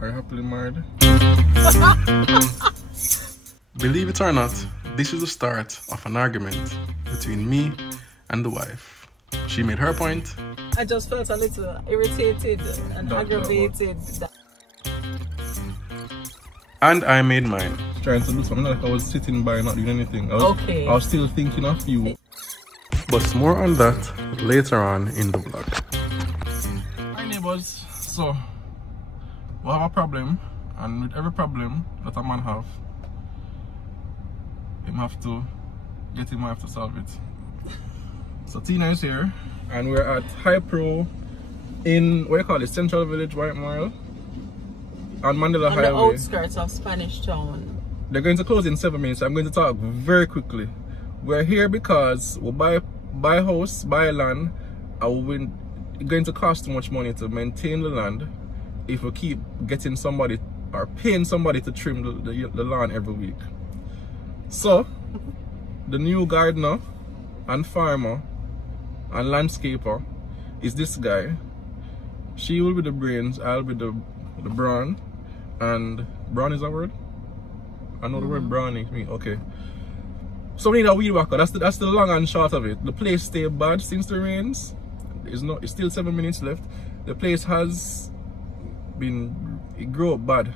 Are you happily married? Believe it or not, this is the start of an argument between me and the wife. She made her point. I just felt a little irritated and aggravated. And I made mine. Trying to do something like I was sitting by not doing anything. I was still thinking of you. But more on that later on in the vlog. Hi neighbors. So, we have a problem, and with every problem that a man have, him have to get him wife to solve it. So Tina is here, and we're at High Pro in, what do you call it, Central Village, White Mile, on Mandela Highway. On the outskirts of Spanish Town. They're going to close in 7 minutes. I'm going to talk very quickly. We're here because we buy a house, buy land, and it's going to cost too much money to maintain the land if we keep getting somebody or paying somebody to trim the lawn every week. So, the new gardener and farmer and landscaper is this guy. She will be the brains, I'll be the brawn. And brawn is a word? I know the word brownie mean. Okay. So we need a weed whacker. That's the long and short of it. The place stay bad since the rains. It's still 7 minutes left. The place has been, it grew up bad.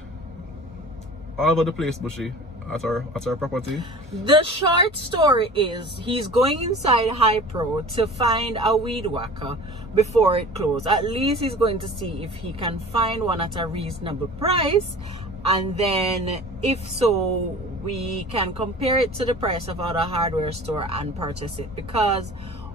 All over the place, bushy, at our property. The short story is he's going inside High Pro to find a weed whacker before it closes. At least he's going to see if he can find one at a reasonable price, and then if so, we can compare it to the price of other hardware store and purchase it, because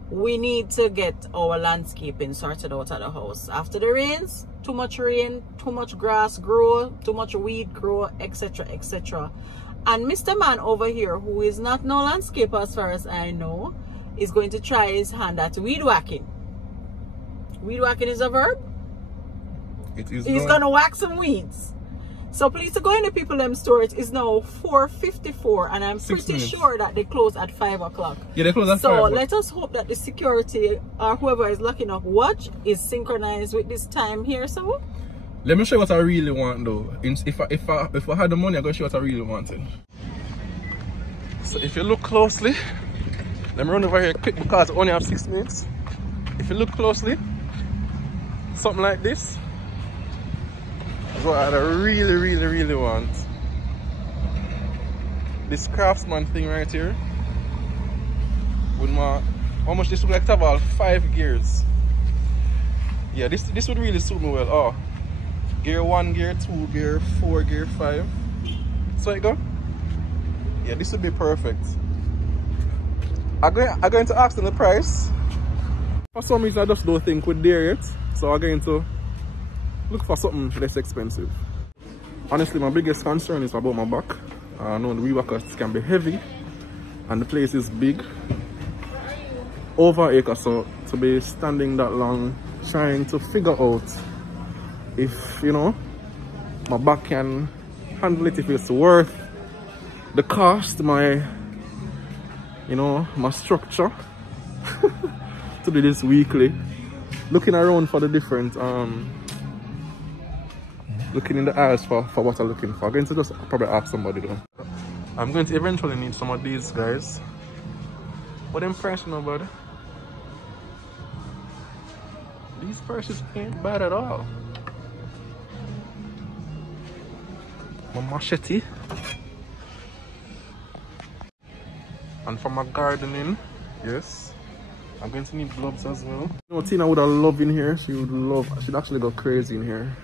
we need to get our landscaping sorted out of the house. After the rains, too much rain, too much grass grow, too much weed grow, etc, etc. And Mr. Man over here, who is not no landscaper as far as I know, is going to try his hand at weed whacking. Weed whacking is a verb? It is. He's gonna whack some weeds. So please to go in the people them store. It is now 4:54, and I'm pretty sure that they close at 5 o'clock. Yeah, they close at 5. So let us hope that the security or whoever is locking up watch is synchronized with this time here. So let me show you what I really want though. If I had the money, I'm gonna show you what I really wanted. So if you look closely, let me run over here quick because I only have 6 minutes. If you look closely, something like this is what I really want. This craftsman thing right here. With my, how much this would like to have all 5 gears. Yeah, this would really suit me well. Oh, gear 1, gear 2, gear 4, gear 5. So it go. Yeah, this would be perfect. I'm going to ask them the price. For some reason I just don't think we're there yet. So I'm going to look for something less expensive. Honestly, my biggest concern is about my back. I know the weed whackers can be heavy and the place is big. Over acre, so to be standing that long trying to figure out if, you know, my back can handle it, if it's worth the cost, my, you know, my structure to do this weekly. Looking around for the different looking in the aisles for what I'm looking for. I'm going to just probably ask somebody though. I'm going to eventually need some of these guys. But them prices, nobody. These prices ain't bad at all. My machete. And for my gardening, yes, I'm going to need gloves as well. You know, Tina would have loved in here. She'd actually go crazy in here.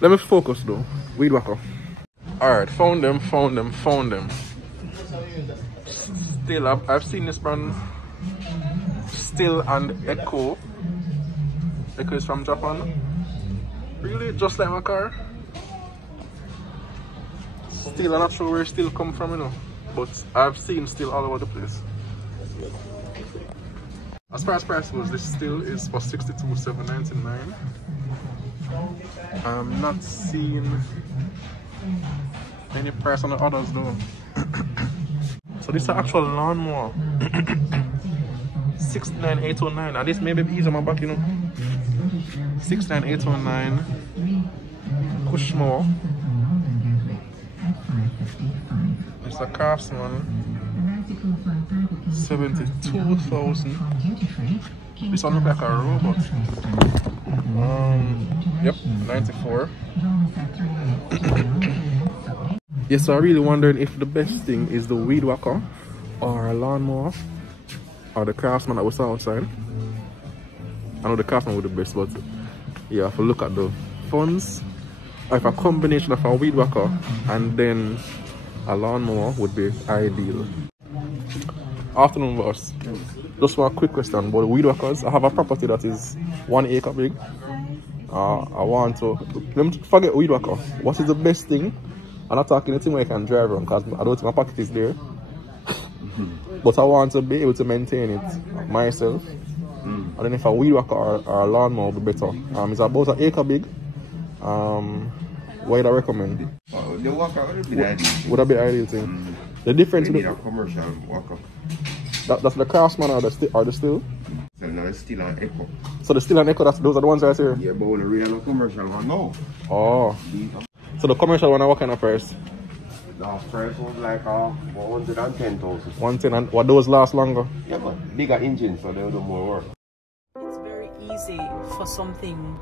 Let me focus though. Weed whacker. Alright, found them. Still, I've seen this brand. Still and Echo. Echo is from Japan. Really? Just like my car? Still, I'm not sure where Still come from, you know. But I've seen Still all over the place. As far as price goes, this Still is for $62,799. I'm not seeing any price on the others though. So this is an actual lawnmower. $69,809. And this may be easy on my back, you know. $69,809. push more. It's a Craftsman 72,000. This one looks like a robot. Yep, 94. Yes, so I'm really wondering if the best thing is the weed whacker or a lawnmower or the Craftsman that we saw outside. I know the Craftsman would be the best, but yeah, if we look at the funds, or if a combination of a weed whacker and then a lawnmower would be ideal. Afternoon, boss. Just one quick question about the weed whackers. I have a property that is 1 acre big. I want to, let me forget weed whacker. What is the best thing? I'm not talking anything where I can drive around because I don't think my pocket is there. But I want to be able to maintain it myself. And then if a weed whacker or a lawnmower would be better. It's about 1 acre big. What would I recommend? The whacker would be the ideal. Would that be the ideal thing? The difference We need a commercial whacker. That's the Craftsman or the still? So now it's still an Echo. So the still and Echo, those are the ones right here? Yeah, but the real commercial one, no. Oh. So the commercial one, what kind of price? The price was like 110,000. 110, and what those last longer? Yeah, but bigger engine, so they'll do more work. It's very easy for something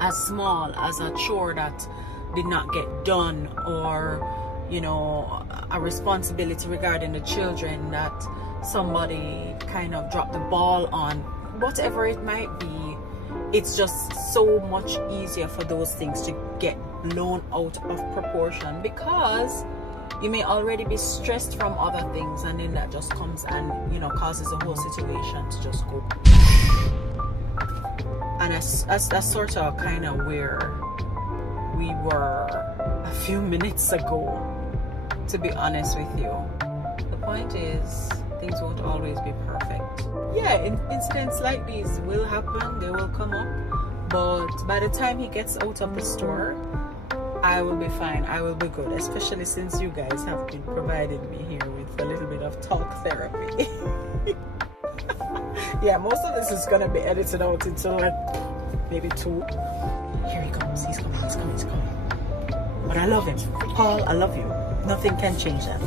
as small as a chore that did not get done, or you know, a responsibility regarding the children that somebody kind of dropped the ball on, whatever it might be. It's just so much easier for those things to get blown out of proportion, because you may already be stressed from other things, and then that just comes and, you know, causes the whole situation to just go. And that's sort of kind of where we were a few minutes ago, to be honest with you. The point is, things won't always be perfect. Yeah, incidents like these will happen, they will come up, but by the time he gets out of the store, I will be fine, I will be good, especially since you guys have been providing me here with a little bit of talk therapy. Yeah, most of this is gonna be edited out into like maybe 2. Here he comes, he's coming, he's coming, he's coming. But I love him. Paul, I love you. Nothing can change that.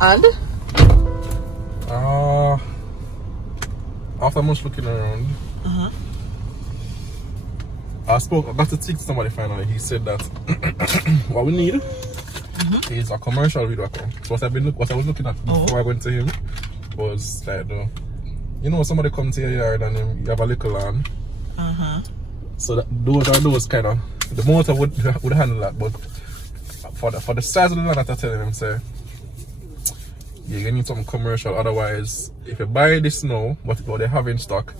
And? After much looking around, I got to speak to somebody finally. He said that what we need is a commercial weed whacker. So what I was looking at before I went to him was like you know, somebody come to your yard and you have a little land. So those are those kind of, the motor would handle that, but for the size of the land that I'm telling him, say, yeah, you need something commercial. Otherwise, if you buy this now, what they have in stock,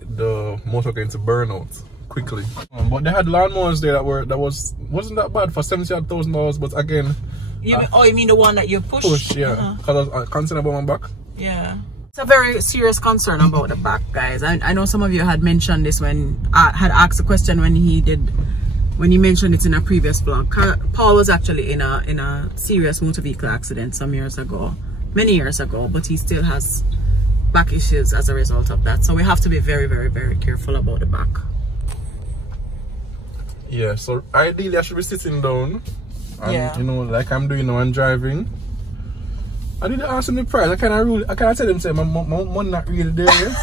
the motor going to burn out quickly. But they had lawnmowers there that wasn't that bad for $70,000. But again, you mean the one that you push? Yeah. Because I was concerned about my back. Yeah. It's a very serious concern about the back, guys. I know some of you had mentioned this when I had asked a question when he mentioned it in a previous vlog. Paul was actually in a serious motor vehicle accident some years ago, many years ago, but he still has back issues as a result of that. So we have to be very, very, very careful about the back. Yeah, so ideally I should be sitting down and, you know, like I'm doing now and driving. I didn't ask him the price. I can't tell him, say, my money not really there yet.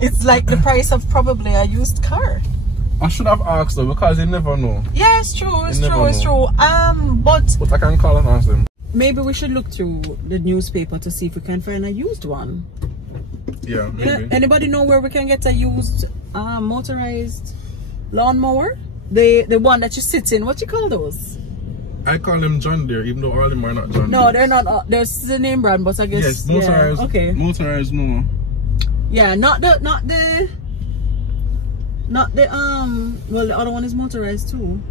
It's like the price of probably a used car. I should have asked though, because you never know. Yeah, it's true, it's true. But I can call and ask them. Maybe we should look through the newspaper to see if we can find a used one. Yeah, maybe. Anybody know where we can get a used motorized lawnmower? The one that you sit in, what you call those? I call them John Deere, even though all of them are not John Deere. No, they're not. There's the name brand, but I guess yes, motorized. Yeah, okay. Motorized, no. Yeah, not the well, the other one is motorized too.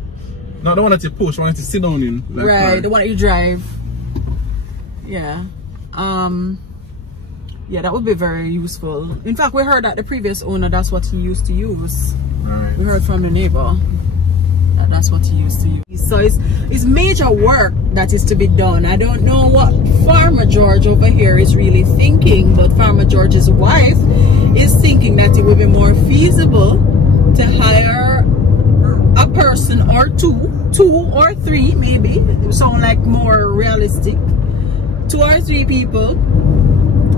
Not the one that you push, the one that you sit down in. Like right, car. The one that you drive. Yeah. Yeah, that would be very useful. In fact, we heard that the previous owner, that's what he used to use. Right. We heard from the neighbor that that's what he used to use. So it's major work that is to be done. I don't know what Farmer George over here is really thinking, but Farmer George's wife is thinking that it would be more feasible to hire a person or two or three, maybe. It sound like more realistic. 2 or 3 people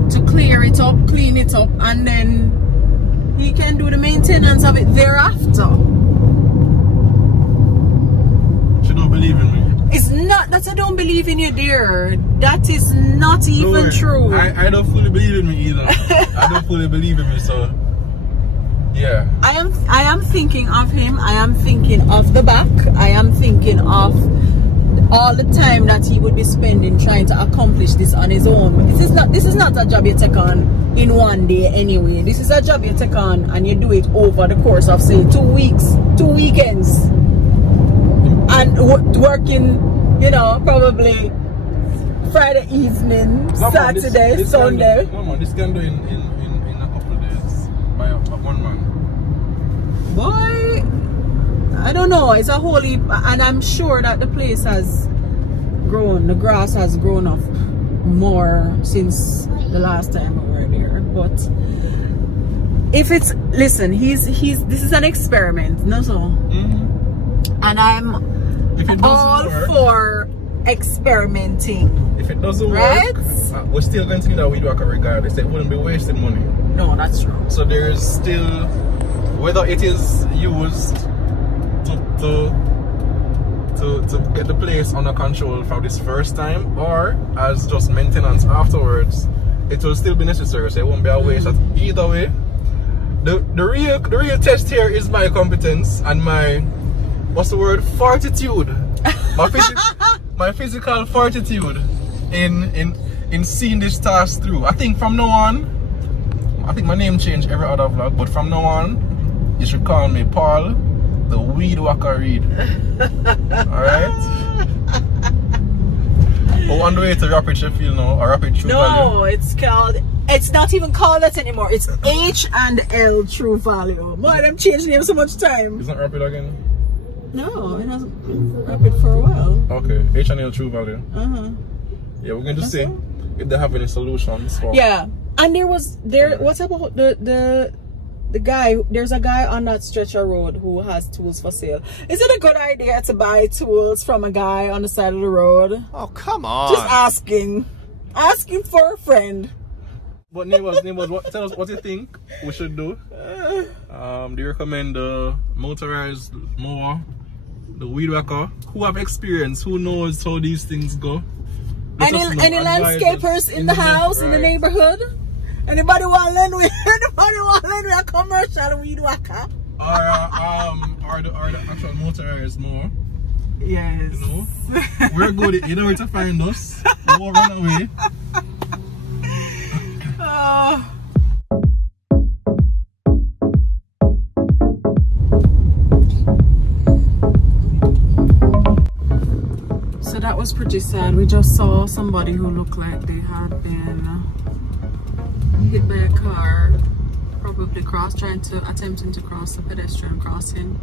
to clear it up, clean it up, and then he can do the maintenance of it thereafter. She don't believe in me. It's not that I don't believe in you, dear. That is not even true. I don't fully believe in me either. I don't fully believe in me, so yeah. I am thinking of him. I am thinking of the back. I am thinking of all the time that he would be spending trying to accomplish this on his own. This is not a job you take on in one day anyway. This is a job you take on and you do it over the course of say 2 weeks, 2 weekends, and working, you know, probably Friday evening, Saturday, Sunday. This can do in a couple of days by one man. Boy, I don't know. It's a whole heap, and I'm sure that the place has grown. The grass has grown up more since the last time we were there. But if it's, listen, this is an experiment, no so. And I'm all for experimenting. If it doesn't work, we're still going to need a weed whacker regardless. It wouldn't be wasting money. No, that's true. So there's still, whether it is used to get the place under control for this first time or as just maintenance afterwards, it will still be necessary. So it won't be a waste. Either way, the real test here is my competence and my, what's the word, fortitude. My physical fortitude in seeing this task through. I think from now on, I think my name changed every other vlog, but from now on, you should call me Paul the Weed Wacker Reed. Alright? But on the way to Rapid Sheffield now, or Rapid True Value. No, it's not even called that anymore. It's H&L True Value. Boy, them changed name so much time. Isn't Rapid again? No, it hasn't been Rapid for a while. Okay, H&L True Value. Yeah, we're going to see if they have any solutions for. Yeah, and what about the guy? There's a guy on that stretch of road who has tools for sale. Is it a good idea to buy tools from a guy on the side of the road? Oh, come on. Just asking for a friend. But neighbors, tell us what you think we should do. Do you recommend the motorized mower, the weed whacker? Who have experience? Who knows how these things go? Any landscapers in the house, in the neighborhood? Anybody want to lend me a commercial weed whacker? Or the actual motorized mower? Yes. You know, we're good. You know where to find us. We won't run away. So that was pretty sad. We just saw somebody who looked like they had been hit by a car, probably attempting to cross a pedestrian crossing.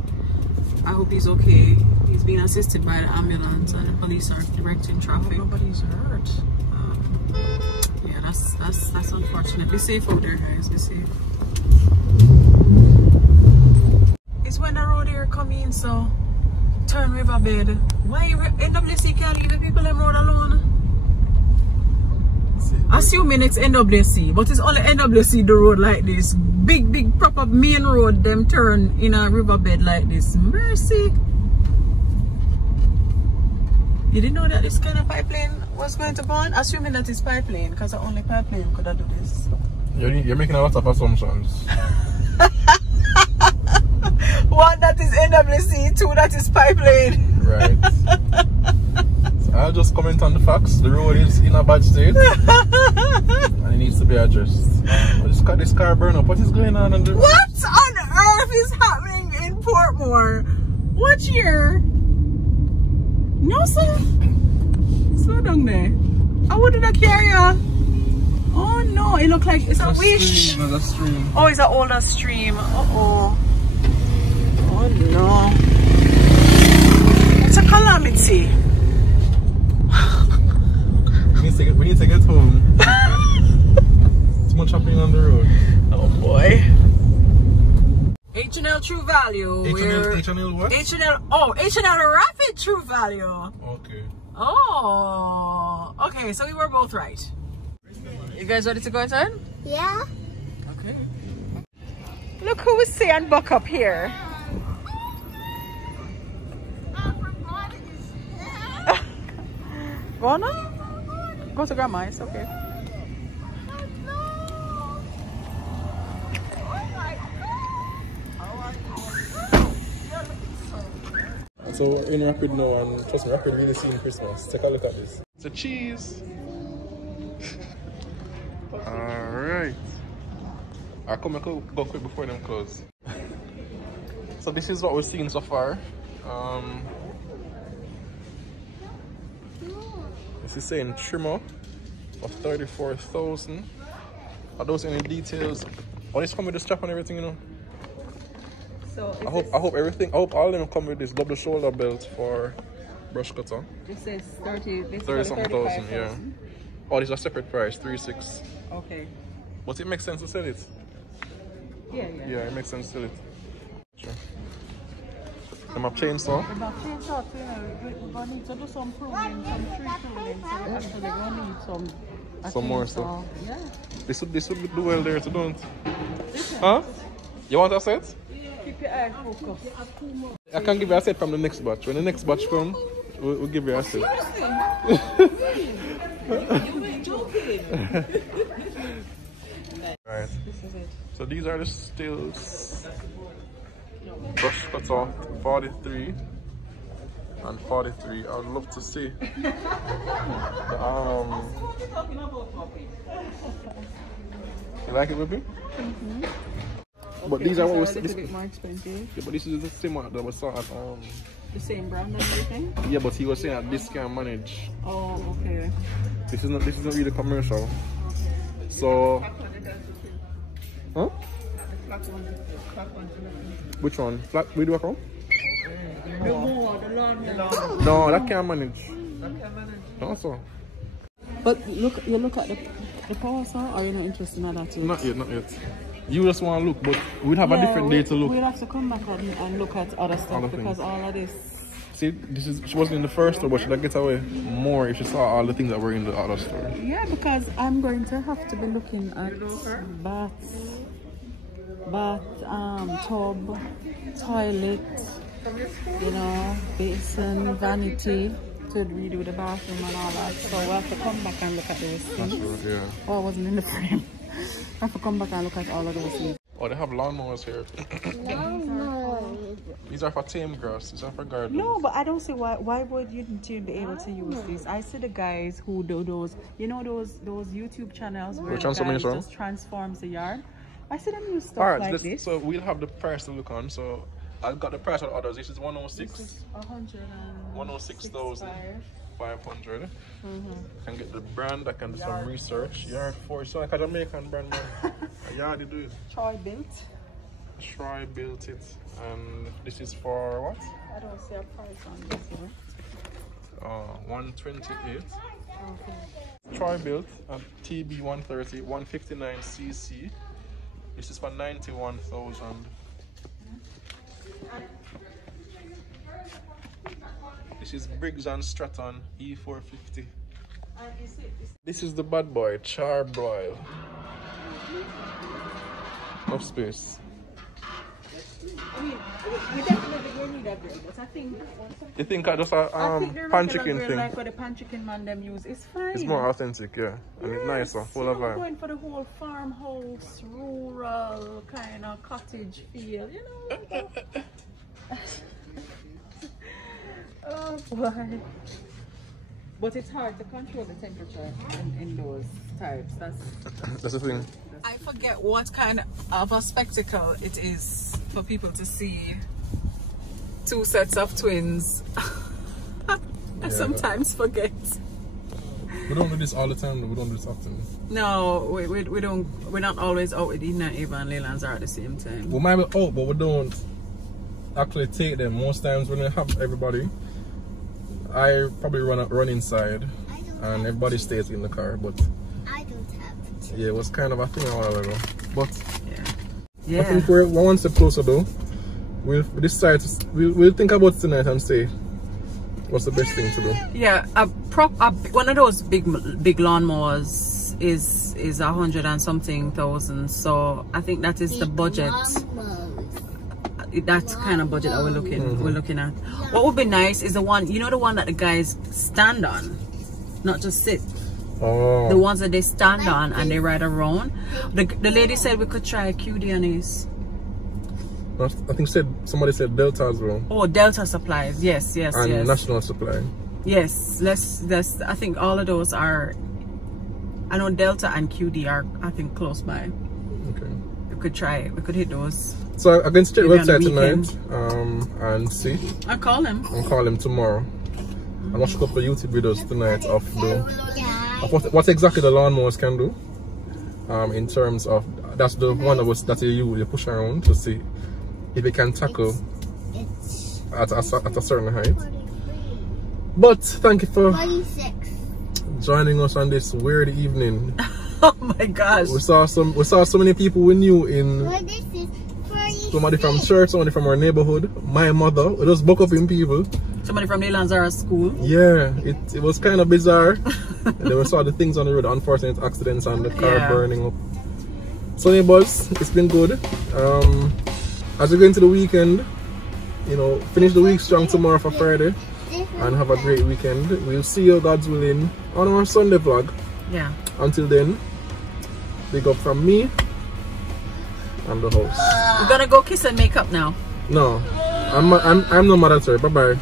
I hope he's okay. He's being assisted by the ambulance and the police are directing traffic. Nobody's hurt. Yeah, that's unfortunate. Be safe out there, guys. Be safe. It's when the road here come in, so turn riverbed. Why NWC can't leave the people on road alone? Assuming it's NWC, but it's only NWC the road like this. Big proper main road, them turn in a riverbed like this. Mercy. You didn't know that this kind of pipeline was going to burn? Assuming that it's pipeline, because the only pipeline could have do this. You're making a lot of assumptions. One, that is NWC. Two, that is pipeline. Right. So I'll just comment on the facts. The road is in a bad state. And it needs to be addressed. This car burn up. What is going on? What on earth is happening in Portmore? What year? No, sir. Slow down there. I wouldn't have carry her. Oh no, it looks like it's a wish. Stream, a stream. Oh, it's an older stream. Uh-oh. Oh no. It's a calamity. We need to get home. Too much happening on the road. Oh boy. H&L True Value. H&L what? H&L Rapid True Value. Okay. Oh, okay, so we were both right. You guys ready to go inside? Yeah. Okay. Look who we see and buck up here. Go on now. Go to grandma, it's okay. So we're in Rapid now, and trust me, Rapid really seen Christmas. Take a look at this. It's a cheese. Alright. I'll come and go quick before them close. So this is what we've seen so far. This is saying trimmer of 34,000. Are those any details? Oh, this come with the strap and everything, you know. So I hope all of them come with this double shoulder belt for brush cutter. It says 30 something thousand, yeah. Oh, this is a separate price, 36. Okay. But it makes sense to sell it. Yeah. Yeah, it makes sense to sell it. Sure. Them have chainsaw. We're going to need to do some pruning, some tree pruning. So we're actually going to need some more stuff. Yeah. This would do well there, so don't. Huh? You want a set? Keep your eye focused. I can give you a set from the next batch. When the next batch comes, we'll give you a set. You were joking. Right. This is it. So these are the stills. Brush cutter 43 and 43. I would love to see. You like it, baby? Mm-hmm. But Okay, these are what we a little bit more expensive. Yeah, but this is the same one that we saw at The same brand and everything? Yeah, but he was saying that this can manage. Oh, okay. This isn't really commercial. So huh? Which one? Flat weed whacker? No, that can't manage. No, so. But you look at the power saw, or you're not interested in that too? Not yet. You just want to look, but we'd have a different day to look. We'll have to come back and look at other stuff Other because things. all of this. See, she wasn't in the first store, but should I get away more if she saw all the things that were in the other store? Yeah, because I'm going to have to be looking at bath, tub, toilet, you know, basin, vanity to redo the bathroom and all that. So we'll have to come back and look at those things. That's right, yeah. Oh, I wasn't in the frame. I have to come back and look at all of those things. Oh, they have lawnmowers here. These are for tame grass. These are for gardens. No, but I don't see why would you be able to use these? I see the guys who do those, you know, those YouTube channels where the guys just transforms the yard. I see them use stuff like this. So we'll have the price to look on. So I've got the price of others. This is 106. This is 106,500. Can get the brand. I can do some research. Yard 4. So like a Jamaican brand, man. A yard do it. Troy built. Troy built it, and this is for what? I don't see a price on this one. 128. Okay. Troy built at TB 130, 159cc. This is for 91,000. This is Briggs and Stratton E450. This is the bad boy, charbroil. Enough space. I mean, we definitely don't need that grill, but I think... You think I just a pan chicken thing? Like what the pan chicken man them use, it's fine. It's more authentic, yeah. And it's nicer, full of vibe. Going for the whole farmhouse, rural, kind of cottage feel, you know? Oh boy. But it's hard to control the temperature in those types. That's the thing. I forget what kind of a spectacle it is for people to see two sets of twins. I sometimes forget. We don't do this all the time. We don't do this often. No, we don't. We're not always out with Eva and Leila and Zahra at the same time. We might be out, but we don't actually take them. Most times when we have everybody, I probably run inside, and everybody stays in the car. But I don't have to. yeah, it was kind of a thing a while ago. But yeah. Yeah. I think we're one step closer though. We'll decide. We'll think about it tonight and say what's the best thing to do. Yeah, one of those big lawnmowers is 100 and something thousand. So I think that is the budget. That's kind of budget that we're looking at. What would be nice is the one, you know, the one that the guys stand on, not just sit. Oh. The ones that they stand on and they ride around. The lady said we could try QD on his. I think somebody said Delta as well. Oh, Delta supplies. Yes. And National Supply. Yes. Let's. I think all of those are. I know Delta and QD are, I think, close by. Okay. We could try it. We could hit those. So I'm going to check the website tonight and see. I'll call him. I'll call him tomorrow. And watch a couple of YouTube videos tonight of what exactly the lawnmowers can do. In terms of, that's the one that you push around to see if it can tackle at a certain height. But thank you for joining us on this weird evening. Oh my gosh. We saw so many people we knew in somebody from church, somebody from our neighborhood, my mother. We just woke up in people. Somebody from Leila and Zahra school. Yeah, it was kind of bizarre. And then we saw the things on the road, unfortunate accidents and the car burning up. So neighbors, it's been good. As we go into the weekend, you know, finish the week strong tomorrow for Friday and have a great weekend. We'll see you, God's willing, on our Sunday vlog. Yeah. Until then, big up from me and the house. We're gonna go kiss and make up now. No, I'm no mother to her. Bye bye.